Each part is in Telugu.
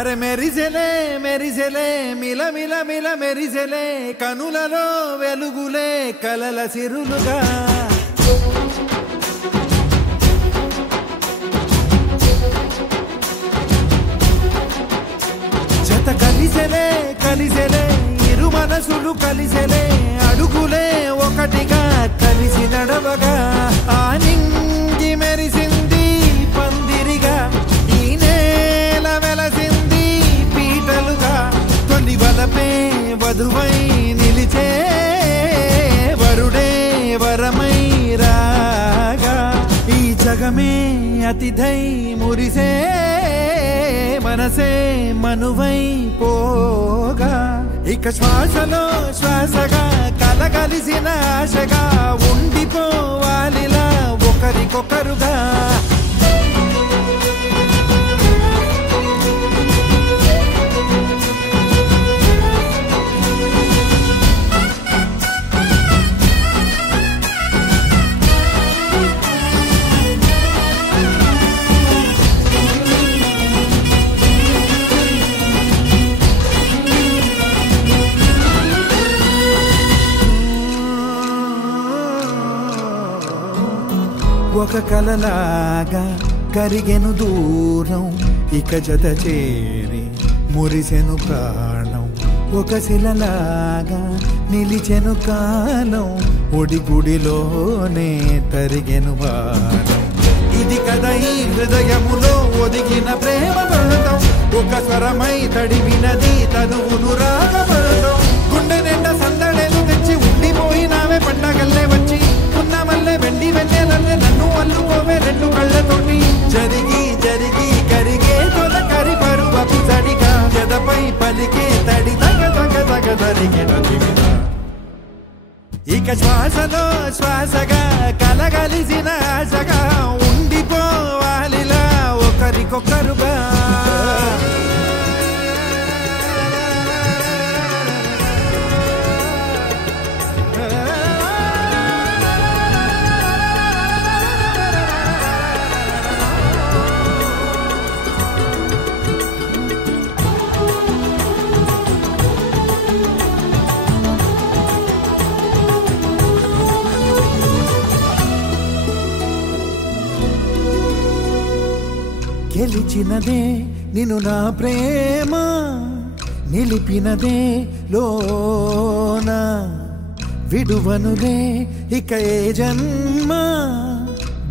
అరే మెరిసెలే మెరిసెలే మిల మిల మిల మెరిసెలే కనులలో వెలుగులే కలల సిరులుగా జత కలిసెలే కలిసెలే ఇరు మనసులు కలిసెలే అడుగులే ఒకటిగా కలిసి నడవగా ఆ నింగి మెరిసింది పందిరిగా ఈ నేల వెలసింది పీటలుగా తొలి వలపే వధువై నిలిచే వరుడే వరమై రాగా ఈ జగమే అతిథై మురిసే మనసే మనువై పోగా ఇక శ్వాసలో శ్వాసగా కలగలిసిన ఆశగా ఉండిపోవాలిలా ఒకరికొకరుగా ఒక కలలాగా కరిగెను దూరం ఇక జత చేరి మురిసెను ప్రాణం ఒక శిలలాగా నిలిచెను కాలం ఒడిగుడిలోనే తరిగెను వారం ఇది కదా ఈ హృదయములో ఒదిగిన ప్రేమ పడతాం ఒక స్వరమై తడివినది తనువును రాగపడతాం గుండె నిండా సందడేలు తెచ్చి ఉండిపోయినావే పండగల్లే వచ్చి ఉన్న మల్లె వెండి వెన్నెలల్లే నన్ను అల్లుకోవే రెండు కళ్ళతోటి జరిగి జరిగి కరిగే తొలకరి పరువపు తడిగా జదపై పలికే తడి తగ తగ తగ తరిగిన దివిన ఇక శ్వాసలో శ్వాసగా కలగలిసిన ఆశగా ఉండిపోవాలిలా ఒకరికొకరుగా గెలిచినదే నిన్ను నా ప్రేమ నిలిపినదే లోన విడువనులే ఇక ఏ జన్మ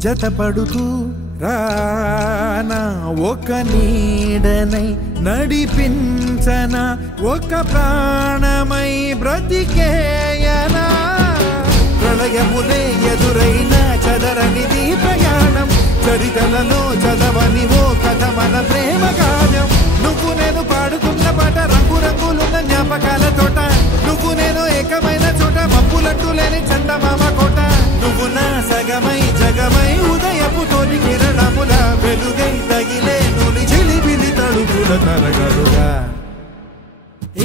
జతపడుతూ రానా ఒక నీడనై నడిపించన ఒక ప్రాణమై బ్రతికేయనా ప్రళయములే ఎదురైన చదరనిది ప్రయాణం చరితలలో చదవని ఓ కథ మన ప్రేమ కావ్యం నువ్వు నేను పాడుతున్న పాట రంగు రంగులున్న జ్ఞాపకాల తోట నువ్వు నేను ఏకమైన చోట మబ్బులట్టు లేని చందమామ కోట నువ్వు నా సగమై జగమై ఉదయపు తోటి కిరణముల వెలుగై తగిలే నులి చిలిపిలి తడుపుల తరగలుగా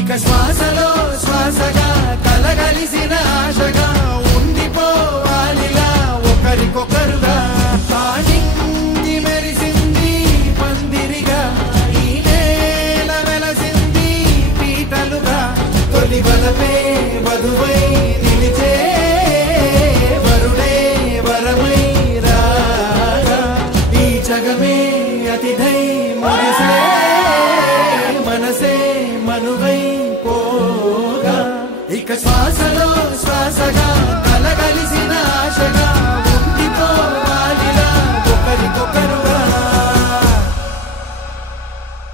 ఇక శ్వాసలో శ్వాసగా కలగలిసిన ఆశగా